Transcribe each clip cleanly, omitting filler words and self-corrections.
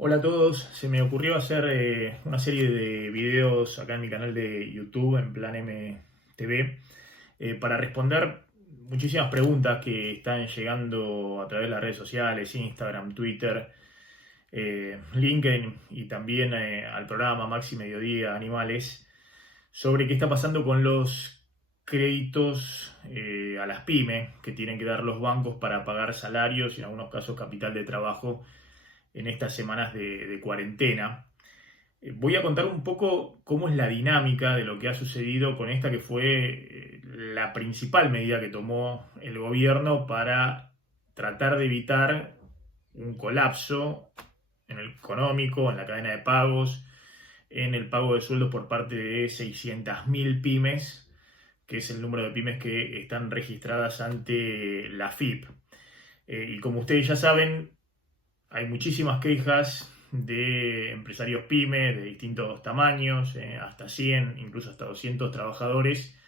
Hola a todos, se me ocurrió hacer una serie de videos acá en mi canal de YouTube, en Plan MTV, para responder muchísimas preguntas que están llegando a través de las redes sociales, Instagram, Twitter, LinkedIn y también al programa Maxi Mediodía Animales, sobre qué está pasando con los créditos a las pymes que tienen que dar los bancos para pagar salarios y en algunos casos capital de trabajo en estas semanas de cuarentena. Voy a contar un poco cómo es la dinámica de lo que ha sucedido con esta que fue la principal medida que tomó el gobierno para tratar de evitar un colapso en el económico, en la cadena de pagos, en el pago de sueldos por parte de 600.000 pymes, que es el número de pymes que están registradas ante la FIP. Y como ustedes ya saben, hay muchísimas quejas de empresarios pymes de distintos tamaños, hasta 100, incluso hasta 200 trabajadores,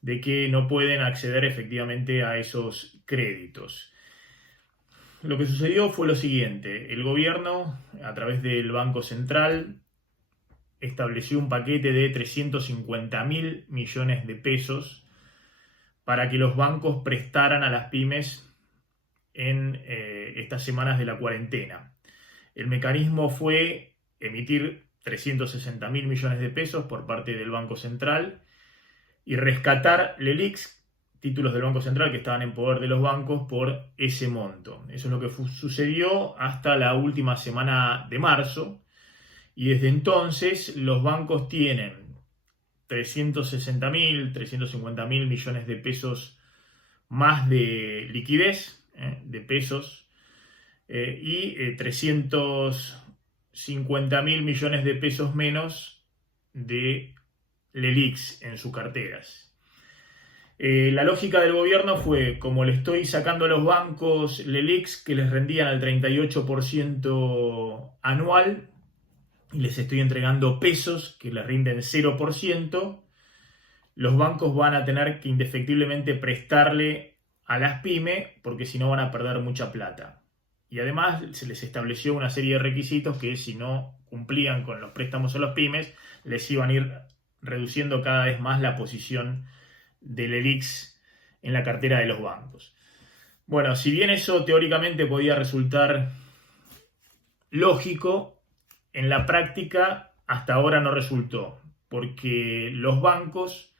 de que no pueden acceder efectivamente a esos créditos. Lo que sucedió fue lo siguiente: el gobierno, a través del Banco Central, estableció un paquete de 350.000 millones de pesos para que los bancos prestaran a las pymes en estas semanas de la cuarentena. El mecanismo fue emitir 360.000 millones de pesos por parte del Banco Central y rescatar LELIQs, títulos del Banco Central que estaban en poder de los bancos, por ese monto. Eso es lo que sucedió hasta la última semana de marzo, y desde entonces los bancos tienen 360.000, 350.000 millones de pesos más de liquidez, de pesos, y 350.000 millones de pesos menos de LELIQs en sus carteras. La lógica del gobierno fue: como le estoy sacando a los bancos LELIQs que les rendían al 38% anual y les estoy entregando pesos que les rinden 0%, los bancos van a tener que indefectiblemente prestarle a las pymes, porque si no van a perder mucha plata. Y además se les estableció una serie de requisitos que, si no cumplían con los préstamos a las pymes, les iban a ir reduciendo cada vez más la posición del LELIQs en la cartera de los bancos. Bueno, si bien eso teóricamente podía resultar lógico, en la práctica hasta ahora no resultó, porque los bancos,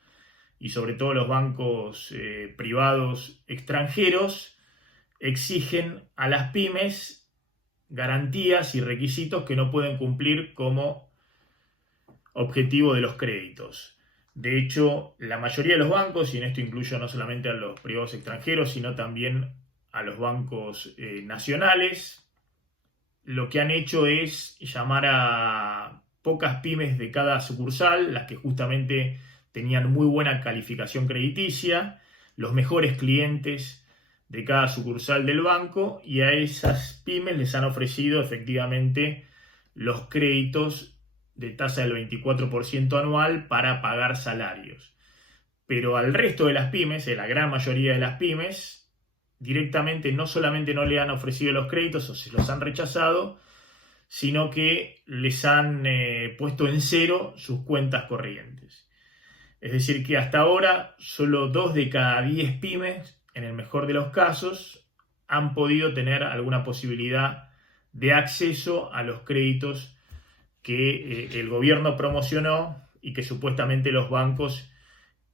y sobre todo los bancos privados extranjeros, exigen a las pymes garantías y requisitos que no pueden cumplir como objetivo de los créditos. De hecho, la mayoría de los bancos, y en esto incluyo no solamente a los privados extranjeros, sino también a los bancos nacionales, lo que han hecho es llamar a pocas pymes de cada sucursal, las que justamente tenían muy buena calificación crediticia, los mejores clientes de cada sucursal del banco, y a esas pymes les han ofrecido efectivamente los créditos de tasa del 24% anual para pagar salarios. Pero al resto de las pymes, la gran mayoría de las pymes, directamente no solamente no le han ofrecido los créditos o se los han rechazado, sino que les han puesto en cero sus cuentas corrientes. Es decir, que hasta ahora solo 2 de cada 10 pymes, en el mejor de los casos, han podido tener alguna posibilidad de acceso a los créditos que el gobierno promocionó y que supuestamente los bancos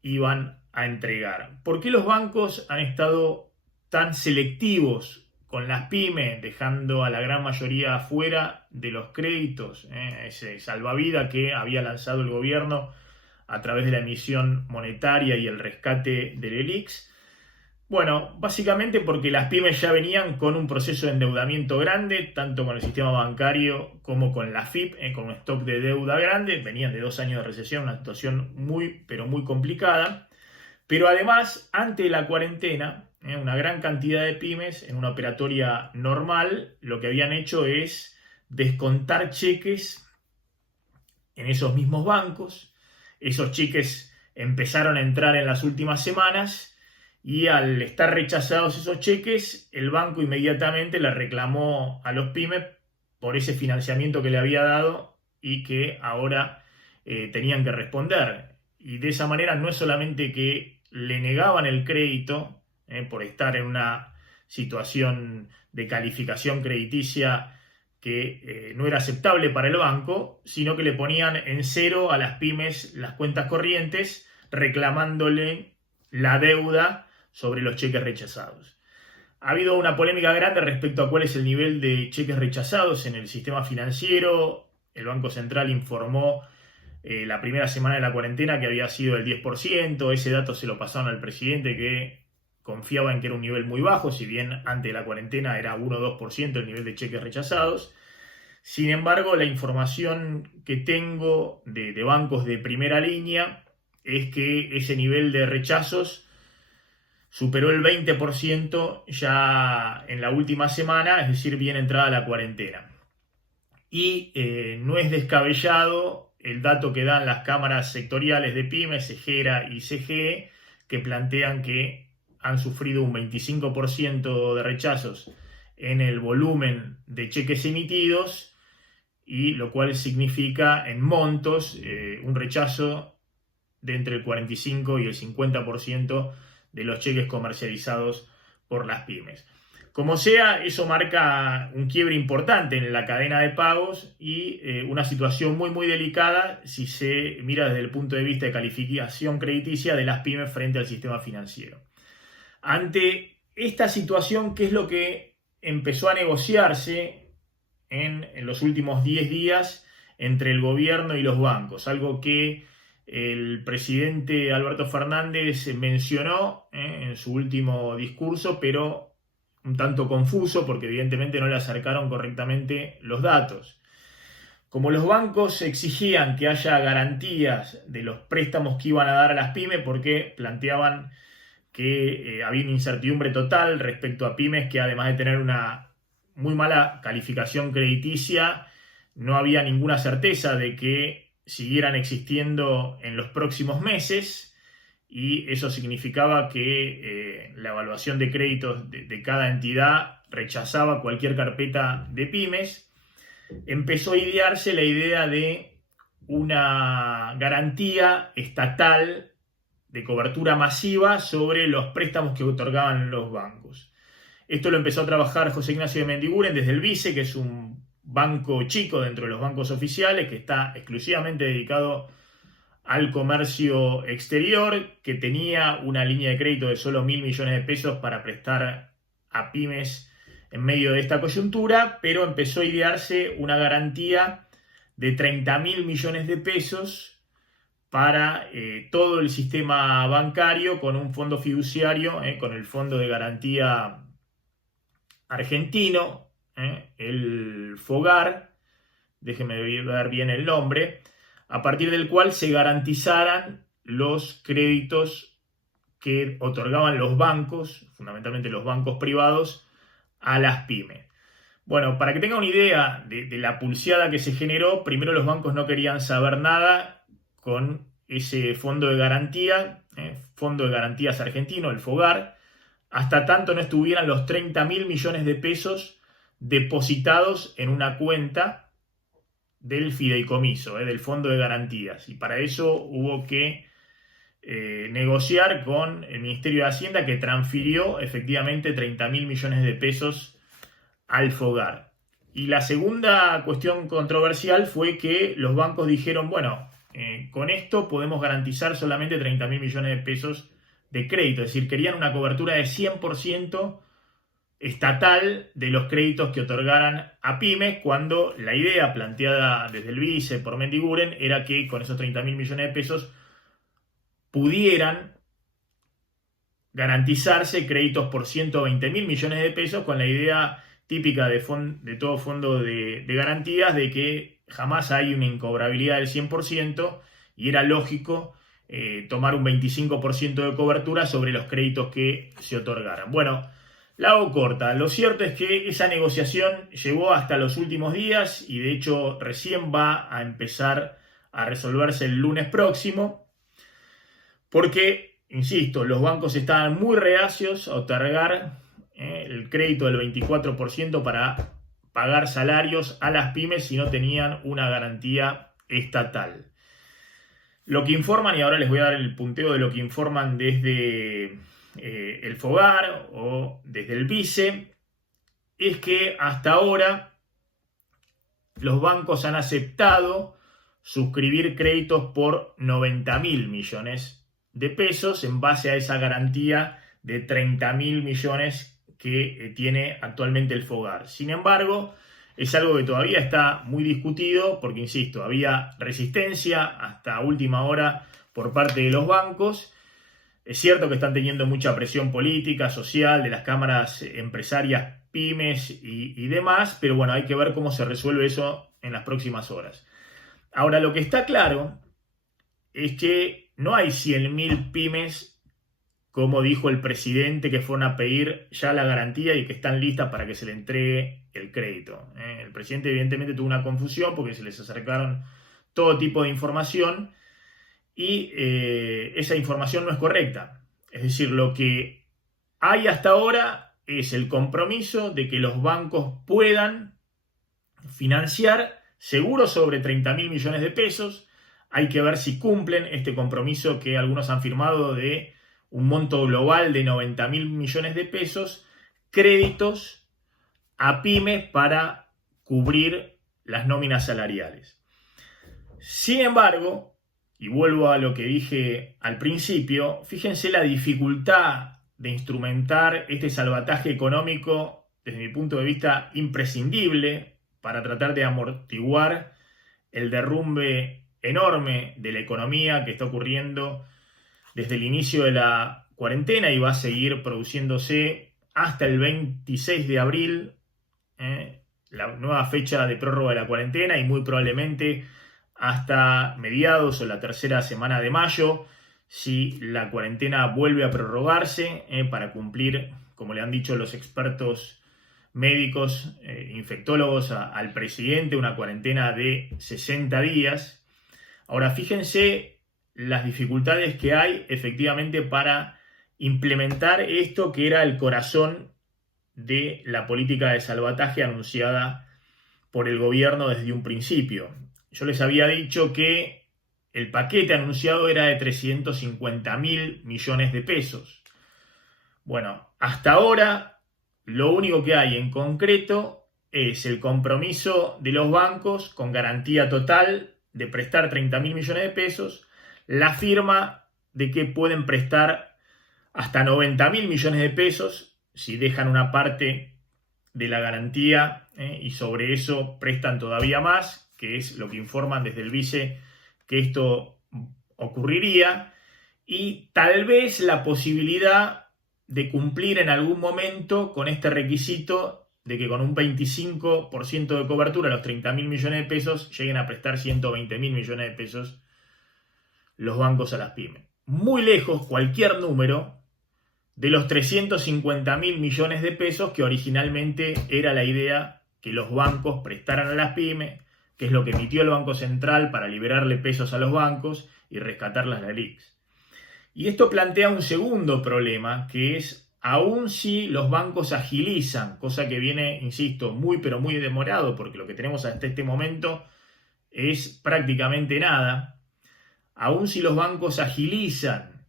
iban a entregar. ¿Por qué los bancos han estado tan selectivos con las pymes, dejando a la gran mayoría fuera de los créditos? Ese salvavidas que había lanzado el gobierno a través de la emisión monetaria y el rescate del LELIQs. Bueno, básicamente porque las pymes ya venían con un proceso de endeudamiento grande, tanto con el sistema bancario como con la FIP, con un stock de deuda grande. Venían de 2 años de recesión, una situación muy, pero muy complicada. Pero además, ante la cuarentena, una gran cantidad de pymes, en una operatoria normal, lo que habían hecho es descontar cheques en esos mismos bancos. Esos cheques empezaron a entrar en las últimas semanas, y al estar rechazados esos cheques, el banco inmediatamente le reclamó a los pymes por ese financiamiento que le había dado y que ahora tenían que responder. Y de esa manera no es solamente que le negaban el crédito por estar en una situación de calificación crediticia que no era aceptable para el banco, sino que le ponían en cero a las pymes las cuentas corrientes, reclamándole la deuda sobre los cheques rechazados. Ha habido una polémica grande respecto a cuál es el nivel de cheques rechazados en el sistema financiero. El Banco Central informó la primera semana de la cuarentena que había sido el 10%. Ese dato se lo pasaron al presidente, que confiaba en que era un nivel muy bajo, si bien antes de la cuarentena era 1 o 2% el nivel de cheques rechazados. Sin embargo, la información que tengo de bancos de primera línea es que ese nivel de rechazos superó el 20% ya en la última semana, es decir, bien entrada la cuarentena. Y no es descabellado el dato que dan las cámaras sectoriales de pymes, SEGERA y CGE, que plantean que han sufrido un 25% de rechazos en el volumen de cheques emitidos, y lo cual significa en montos un rechazo de entre el 45 y el 50% de los cheques comercializados por las pymes. Como sea, eso marca un quiebre importante en la cadena de pagos y una situación muy delicada si se mira desde el punto de vista de calificación crediticia de las pymes frente al sistema financiero. Ante esta situación, ¿qué es lo que empezó a negociarse en los últimos 10 días entre el gobierno y los bancos? Algo que el presidente Alberto Fernández mencionó en su último discurso, pero un tanto confuso porque evidentemente no le acercaron correctamente los datos. Como los bancos exigían que haya garantías de los préstamos que iban a dar a las pymes, porque planteaban que había una incertidumbre total respecto a pymes que, además de tener una muy mala calificación crediticia, no había ninguna certeza de que siguieran existiendo en los próximos meses, y eso significaba que la evaluación de créditos de cada entidad rechazaba cualquier carpeta de pymes. Empezó a idearse la idea de una garantía estatal de cobertura masiva sobre los préstamos que otorgaban los bancos. Esto lo empezó a trabajar José Ignacio de Mendiguren desde el BICE, que es un banco chico dentro de los bancos oficiales, que está exclusivamente dedicado al comercio exterior, que tenía una línea de crédito de solo 1.000 millones de pesos para prestar a pymes en medio de esta coyuntura, pero empezó a idearse una garantía de 30.000 millones de pesos para todo el sistema bancario, con un fondo fiduciario, con el Fondo de Garantía Argentino, el FOGAR, déjenme ver bien el nombre, a partir del cual se garantizaran los créditos que otorgaban los bancos, fundamentalmente los bancos privados, a las pymes. Bueno, para que tengan una idea de la pulseada que se generó, primero los bancos no querían saber nada con ese fondo de garantía, Fondo de Garantías Argentino, el FOGAR, hasta tanto no estuvieran los 30.000 millones de pesos depositados en una cuenta del fideicomiso, del Fondo de Garantías. Y para eso hubo que negociar con el Ministerio de Hacienda, que transfirió efectivamente 30.000 millones de pesos al FOGAR. Y la segunda cuestión controversial fue que los bancos dijeron, bueno, con esto podemos garantizar solamente 30.000 millones de pesos de crédito, es decir, querían una cobertura de 100% estatal de los créditos que otorgaran a pymes, cuando la idea planteada desde el BICE por Mendiguren era que con esos 30.000 millones de pesos pudieran garantizarse créditos por 120.000 millones de pesos, con la idea típica de todo fondo de garantías de que jamás hay una incobrabilidad del 100%, y era lógico tomar un 25% de cobertura sobre los créditos que se otorgaran. Bueno, la hago corta. Lo cierto es que esa negociación llegó hasta los últimos días y de hecho recién va a empezar a resolverse el lunes próximo, porque, insisto, los bancos estaban muy reacios a otorgar el crédito del 24% para pagar salarios a las pymes si no tenían una garantía estatal. Lo que informan, y ahora les voy a dar el punteo de lo que informan desde el FOGAR o desde el Vice, es que hasta ahora los bancos han aceptado suscribir créditos por 90.000 millones de pesos en base a esa garantía de 30.000 millones que tiene actualmente el FOGAR. Sin embargo, es algo que todavía está muy discutido porque, insisto, había resistencia hasta última hora por parte de los bancos. Es cierto que están teniendo mucha presión política, social, de las cámaras empresarias, pymes y demás, pero bueno, hay que ver cómo se resuelve eso en las próximas horas. Ahora, lo que está claro es que no hay 100.000 pymes, como dijo el presidente, que fueron a pedir ya la garantía y que están listas para que se le entregue el crédito. El presidente evidentemente tuvo una confusión porque se les acercaron todo tipo de información y esa información no es correcta. Es decir, lo que hay hasta ahora es el compromiso de que los bancos puedan financiar seguros sobre 30.000 millones de pesos. Hay que ver si cumplen este compromiso que algunos han firmado de un monto global de 90.000 millones de pesos, créditos a pymes para cubrir las nóminas salariales. Sin embargo, y vuelvo a lo que dije al principio, fíjense la dificultad de instrumentar este salvataje económico, desde mi punto de vista, imprescindible para tratar de amortiguar el derrumbe enorme de la economía que está ocurriendo desde el inicio de la cuarentena y va a seguir produciéndose hasta el 26 de abril, la nueva fecha de prórroga de la cuarentena, y muy probablemente hasta mediados o la tercera semana de mayo, si la cuarentena vuelve a prorrogarse para cumplir, como le han dicho los expertos médicos, infectólogos, al presidente, una cuarentena de 60 días. Ahora, fíjense las dificultades que hay efectivamente para implementar esto que era el corazón de la política de salvataje anunciada por el gobierno desde un principio. Yo les había dicho que el paquete anunciado era de 350.000 millones de pesos. Bueno, hasta ahora lo único que hay en concreto es el compromiso de los bancos con garantía total de prestar 30.000 millones de pesos, la firma de que pueden prestar hasta 90.000 millones de pesos si dejan una parte de la garantía y sobre eso prestan todavía más, que es lo que informan desde el Vice que esto ocurriría, y tal vez la posibilidad de cumplir en algún momento con este requisito de que con un 25% de cobertura, los 30.000 millones de pesos, lleguen a prestar 120.000 millones de pesos los bancos a las pymes. Muy lejos cualquier número de los 350.000 millones de pesos que originalmente era la idea que los bancos prestaran a las pymes, que es lo que emitió el Banco Central para liberarle pesos a los bancos y rescatar las LELIQs. Y esto plantea un segundo problema, que es, aun si los bancos agilizan, cosa que viene, insisto, muy pero muy demorado, porque lo que tenemos hasta este momento es prácticamente nada, aun si los bancos agilizan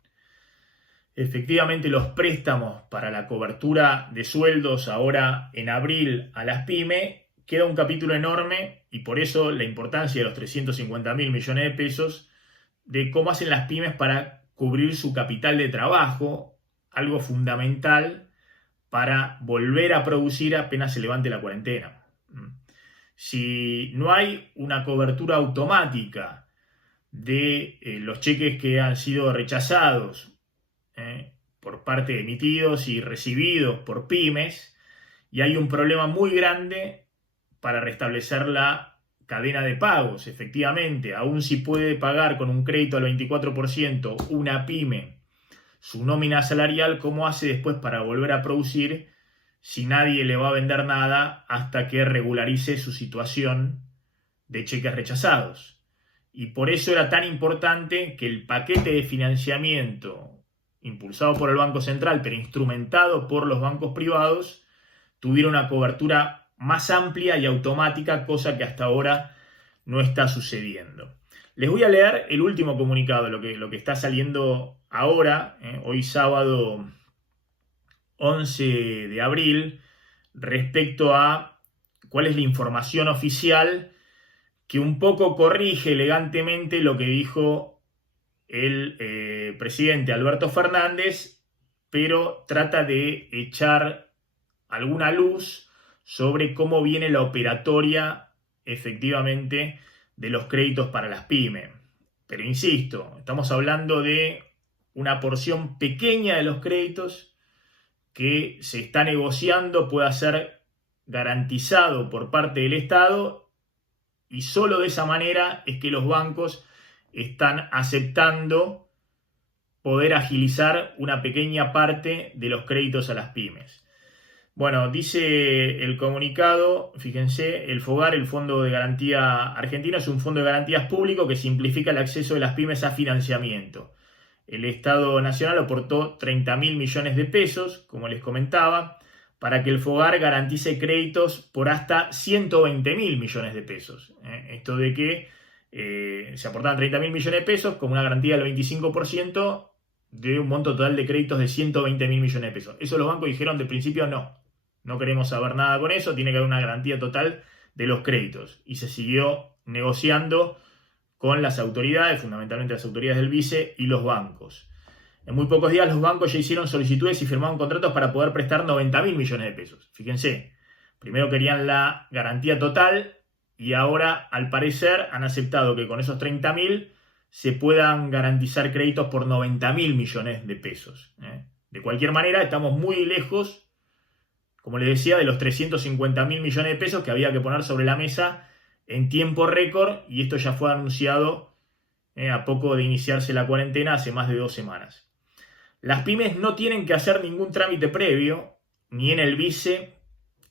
efectivamente los préstamos para la cobertura de sueldos ahora en abril a las pymes, queda un capítulo enorme, y por eso la importancia de los 350.000 millones de pesos, de cómo hacen las pymes para cubrir su capital de trabajo, algo fundamental para volver a producir apenas se levante la cuarentena. Si no hay una cobertura automática de los cheques que han sido rechazados por parte de emitidos y recibidos por pymes, y hay un problema muy grande para restablecer la cadena de pagos. Efectivamente, aun si puede pagar con un crédito al 24% una pyme su nómina salarial, ¿cómo hace después para volver a producir si nadie le va a vender nada hasta que regularice su situación de cheques rechazados? Y por eso era tan importante que el paquete de financiamiento impulsado por el Banco Central, pero instrumentado por los bancos privados, tuviera una cobertura más amplia y automática, cosa que hasta ahora no está sucediendo. Les voy a leer el último comunicado, lo que está saliendo ahora, hoy sábado 11 de abril, respecto a cuál es la información oficial que un poco corrige elegantemente lo que dijo el presidente Alberto Fernández, pero trata de echar alguna luz sobre cómo viene la operatoria efectivamente de los créditos para las pymes. Pero insisto, estamos hablando de una porción pequeña de los créditos que se está negociando, pueda ser garantizado por parte del Estado, y solo de esa manera es que los bancos están aceptando poder agilizar una pequeña parte de los créditos a las pymes. Bueno, dice el comunicado, fíjense, el FOGAR, el Fondo de Garantía Argentino, es un fondo de garantías público que simplifica el acceso de las pymes a financiamiento. El Estado Nacional aportó 30.000 millones de pesos, como les comentaba, para que el FOGAR garantice créditos por hasta 120.000 millones de pesos. Esto de que se aportaban 30.000 millones de pesos como una garantía del 25% de un monto total de créditos de 120.000 millones de pesos. Eso los bancos dijeron de principio no queremos saber nada con eso, tiene que haber una garantía total de los créditos. Y se siguió negociando con las autoridades, fundamentalmente las autoridades del BICE y los bancos. En muy pocos días los bancos ya hicieron solicitudes y firmaron contratos para poder prestar 90.000 millones de pesos. Fíjense, primero querían la garantía total y ahora al parecer han aceptado que con esos 30.000 se puedan garantizar créditos por 90.000 millones de pesos. De cualquier manera, estamos muy lejos, como les decía, de los 350.000 millones de pesos que había que poner sobre la mesa en tiempo récord, y esto ya fue anunciado a poco de iniciarse la cuarentena, hace más de 2 semanas. Las pymes no tienen que hacer ningún trámite previo, ni en el BICE,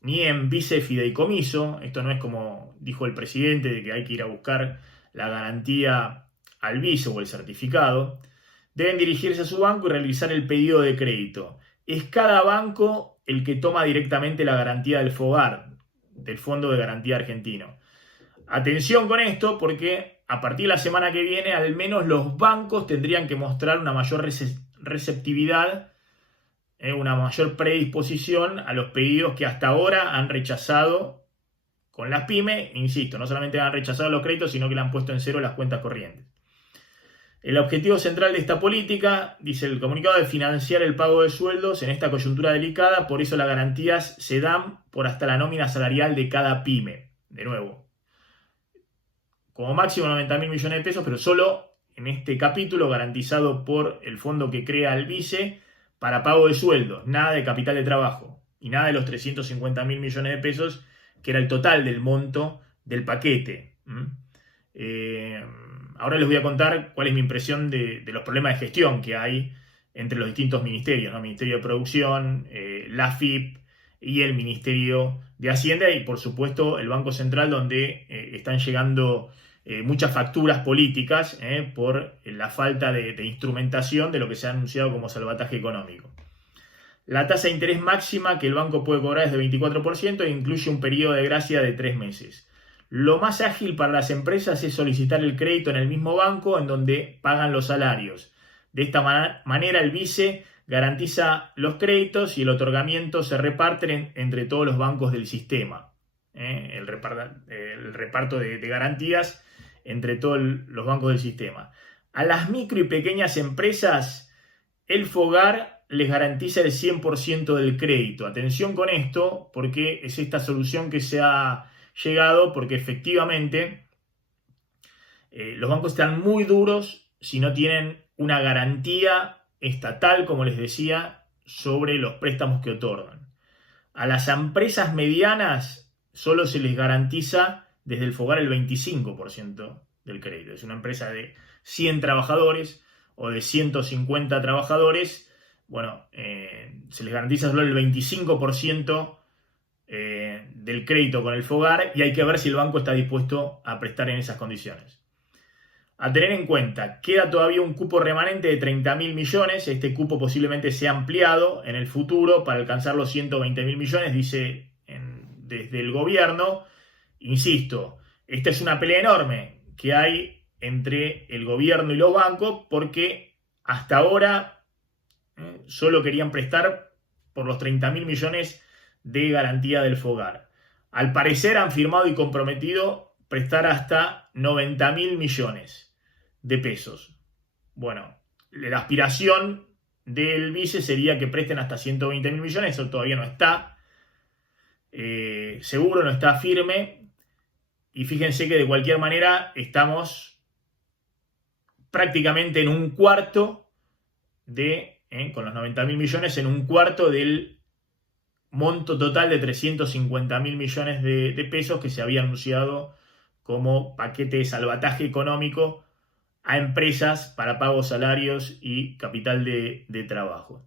ni en BICE Fideicomiso. Esto no es como dijo el presidente, de que hay que ir a buscar la garantía al BICE o el certificado. Deben dirigirse a su banco y realizar el pedido de crédito. Es cada banco el que toma directamente la garantía del FOGAR, del Fondo de Garantía Argentino. Atención con esto, porque a partir de la semana que viene, al menos los bancos tendrían que mostrar una mayor receptividad, una mayor predisposición a los pedidos que hasta ahora han rechazado con las pymes. Insisto, no solamente han rechazado los créditos, sino que le han puesto en cero las cuentas corrientes. El objetivo central de esta política, dice el comunicado, es financiar el pago de sueldos en esta coyuntura delicada. Por eso las garantías se dan por hasta la nómina salarial de cada pyme. De nuevo, como máximo 90.000 millones de pesos, pero solo en este capítulo garantizado por el fondo que crea el BICE para pago de sueldos, nada de capital de trabajo y nada de los 350.000 millones de pesos que era el total del monto del paquete. Ahora les voy a contar cuál es mi impresión de los problemas de gestión que hay entre los distintos ministerios, ¿no? Ministerio de Producción, la AFIP y el Ministerio de Hacienda, y por supuesto el Banco Central, donde están llegando muchas facturas políticas por la falta de instrumentación de lo que se ha anunciado como salvataje económico. La tasa de interés máxima que el banco puede cobrar es de 24% e incluye un periodo de gracia de 3 meses. Lo más ágil para las empresas es solicitar el crédito en el mismo banco en donde pagan los salarios. De esta manera el BICE garantiza los créditos y el otorgamiento se reparte entre todos los bancos del sistema. El reparto de garantías entre todos los bancos del sistema. A las micro y pequeñas empresas el FOGAR les garantiza el 100% del crédito. Atención con esto, porque es esta solución que se ha llegado, porque efectivamente los bancos están muy duros si no tienen una garantía estatal, como les decía, sobre los préstamos que otorgan. A las empresas medianas solo se les garantiza desde el FOGAR el 25% del crédito. Es una empresa de 100 trabajadores o de 150 trabajadores, bueno, se les garantiza solo el 25% del crédito con el FOGAR, y hay que ver si el banco está dispuesto a prestar en esas condiciones. A tener en cuenta, queda todavía un cupo remanente de 30.000 millones. Este cupo posiblemente sea ampliado en el futuro para alcanzar los 120.000 millones, dice desde el gobierno. Insisto, esta es una pelea enorme que hay entre el gobierno y los bancos porque hasta ahora solo querían prestar por los 30.000 millones de garantía del FOGAR. Al parecer han firmado y comprometido prestar hasta 90.000 millones de pesos. Bueno, la aspiración del vice sería que presten hasta 120.000 millones, eso todavía no está seguro, no está firme. Y fíjense que de cualquier manera estamos prácticamente en un cuarto con los 90.000 millones, en un cuarto del monto total de 350.000 millones de pesos que se había anunciado como paquete de salvataje económico a empresas para pagos salarios y capital de trabajo.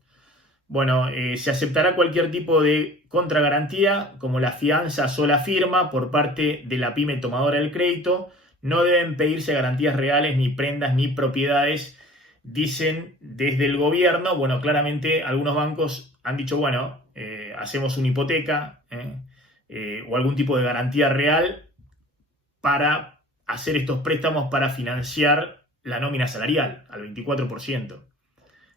Bueno, se aceptará cualquier tipo de contragarantía, como la fianza o la firma por parte de la pyme tomadora del crédito. No deben pedirse garantías reales, ni prendas, ni propiedades, dicen desde el gobierno. Bueno, claramente algunos bancos han dicho, bueno, hacemos una hipoteca o algún tipo de garantía real para hacer estos préstamos para financiar la nómina salarial al 24%.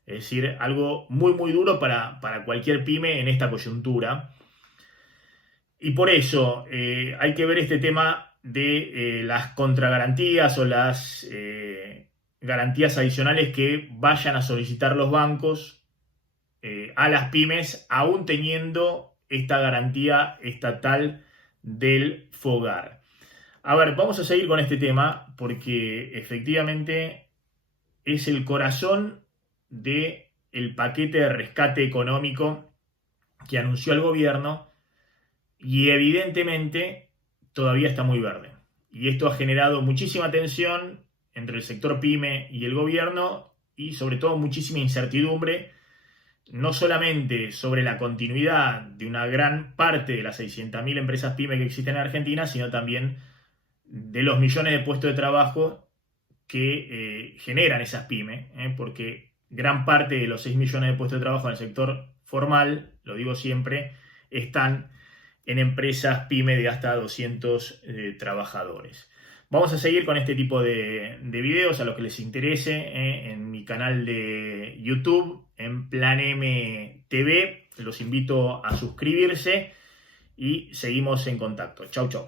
Es decir, algo muy, muy duro para cualquier pyme en esta coyuntura. Y por eso hay que ver este tema de las contragarantías o las garantías adicionales que vayan a solicitar los bancos a las pymes, aún teniendo esta garantía estatal del FOGAR. A ver, vamos a seguir con este tema porque efectivamente es el corazón del paquete de rescate económico que anunció el gobierno y evidentemente todavía está muy verde. Y esto ha generado muchísima tensión entre el sector pyme y el gobierno y sobre todo muchísima incertidumbre, no solamente sobre la continuidad de una gran parte de las 600.000 empresas pyme que existen en Argentina, sino también de los millones de puestos de trabajo que generan esas pymes, porque gran parte de los 6 millones de puestos de trabajo en el sector formal, lo digo siempre, están en empresas pyme de hasta 200 trabajadores. Vamos a seguir con este tipo de videos a los que les interese en mi canal de YouTube, en Plan M TV. Los invito a suscribirse y seguimos en contacto. Chau, chau.